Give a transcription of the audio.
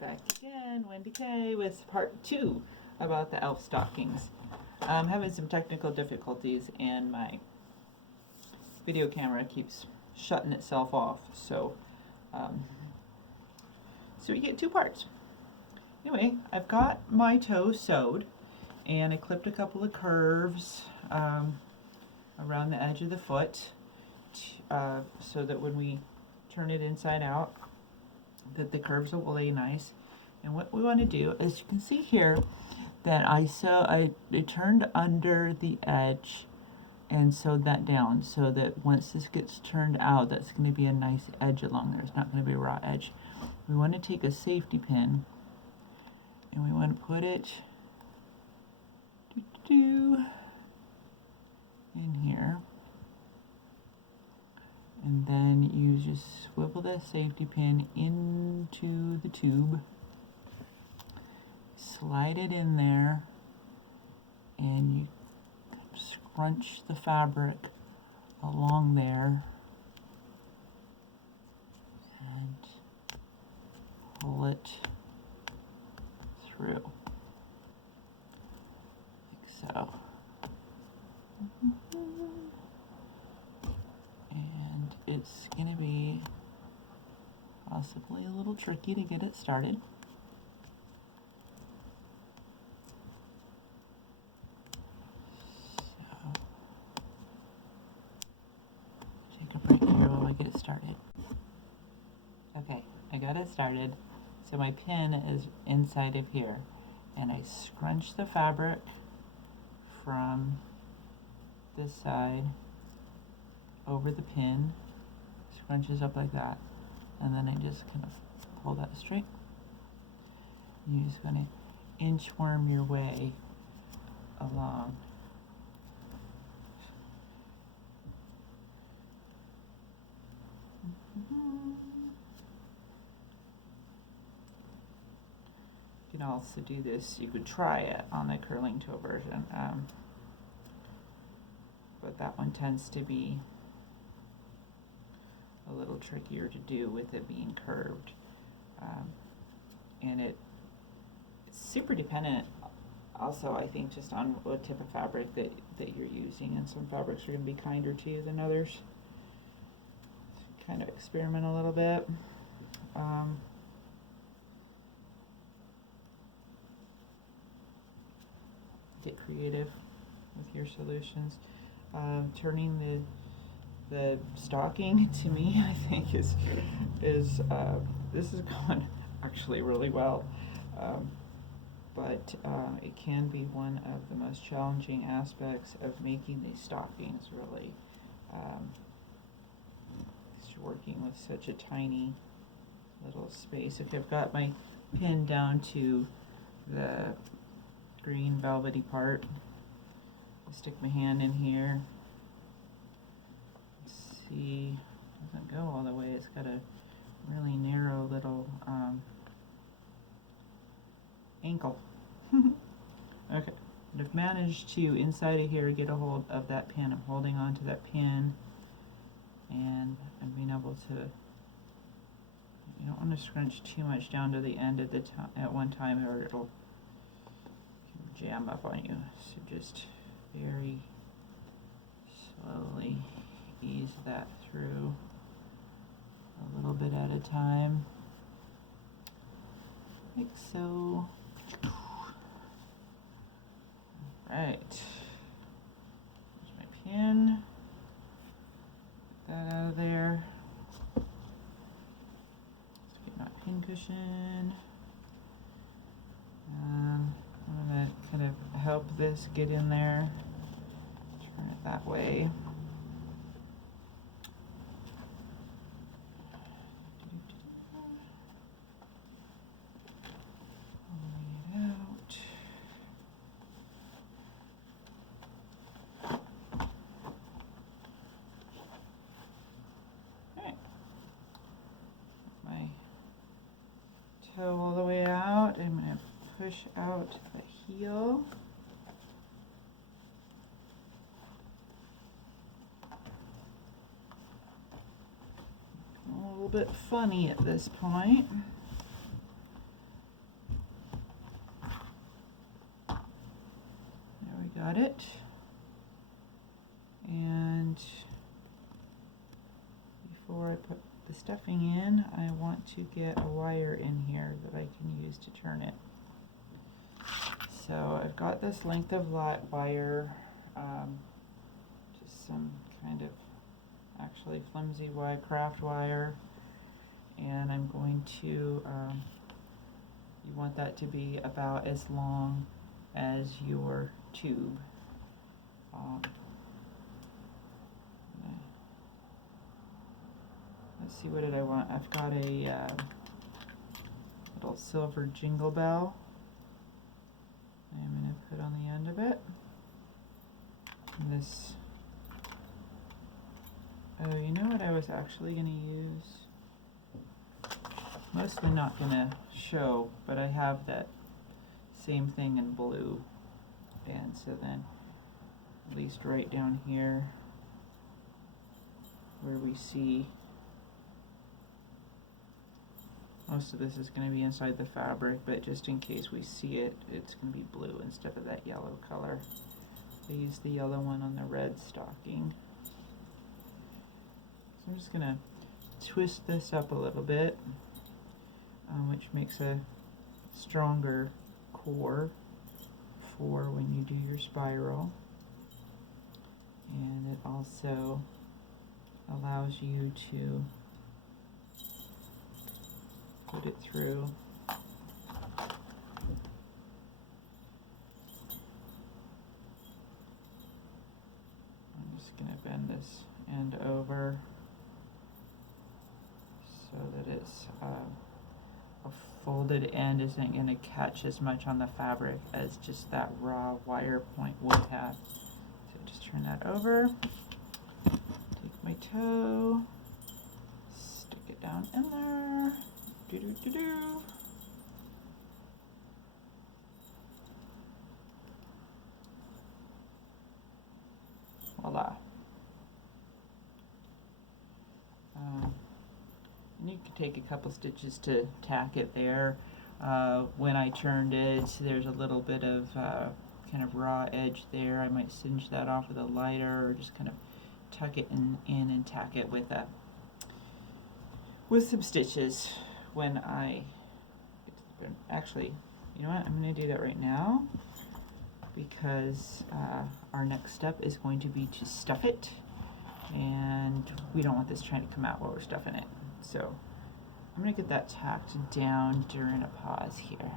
Back again, Wendy K with part 2 about the elf stockings. I'm having some technical difficulties and my video camera keeps shutting itself off, so we get 2 parts. Anyway, I've got my toe sewed and I clipped a couple of curves around the edge of the foot so that when we turn it inside out, that the curves will lay nice. And what we want to do, as you can see here, that I turned under the edge and sewed that down so that once this gets turned out, that's going to be a nice edge along there. It's not going to be a raw edge. We want to take a safety pin and we want to put it in here. And then you just swivel the safety pin into the tube, slide it in there, and you scrunch the fabric along there and pull it through, like so. And it's going to be possibly a little tricky to get it started. So, take a break here while I get it started. Okay, I got it started. So my pin is inside of here. And I scrunch the fabric from this side over the pin, scrunches up like that, and then I just kind of pull that straight. You're just going to inchworm your way along. You can also do this, you could try it on the curling toe version, but that one tends to be a little trickier to do with it being curved, and it's super dependent also, I think, just on what type of fabric that you're using, and some fabrics are going to be kinder to you than others. Kind of experiment a little bit. Get creative with your solutions. Turning the stocking, to me, I think is this is going actually really well, but it can be one of the most challenging aspects of making these stockings, really. You're working with such a tiny little space. Okay, I've got my pin down to the green velvety part. I'll stick my hand in here. See, it doesn't go all the way. It's got a really narrow little ankle. Okay, but I've managed to, inside of here, get a hold of that pin. I'm holding on to that pin, and I'm being able to, you don't want to scrunch too much down to the end at one time, or it'll jam up on you. So just very slowly ease that through a little bit at a time, like so. Right, there's my pin. Get that out of there. Let's get my pin cushion. I'm going to kind of help this get in there. Turn it that way. Toe all the way out. I'm going to push out the heel. A little bit funny at this point. got it. And before I put the stuffing in, I want to get a wire in here that I can use to turn it. So I've got this length of wire, just some kind of actually flimsy wire, craft wire, and I'm going to, you want that to be about as long as your tube. Let's see, what did I want? I've got a little silver jingle bell I'm going to put on the end of it. And this, oh, you know what I was actually going to use? Mostly not going to show, but I have that same thing in blue. And so then, at least right down here, where we see most of this is going to be inside the fabric, but just in case we see it, it's going to be blue instead of that yellow color. I used the yellow one on the red stocking. So I'm just going to twist this up a little bit, which makes a stronger core for when you do your spiral. And it also allows you to put it through. I'm just going to bend this end over so that it's a folded end isn't going to catch as much on the fabric as just that raw wire point would have. So just turn that over, take my toe, stick it down in there. Do-do-do-do. Voila. And you can take a couple stitches to tack it there. When I turned it, there's a little bit of kind of raw edge there. I might singe that off with a lighter, or just kind of tuck it in and tack it with some stitches. When I actually, you know what, I'm going to do that right now, because our next step is going to be to stuff it, and we don't want this trying to come out while we're stuffing it. So I'm going to get that tacked down during a pause here.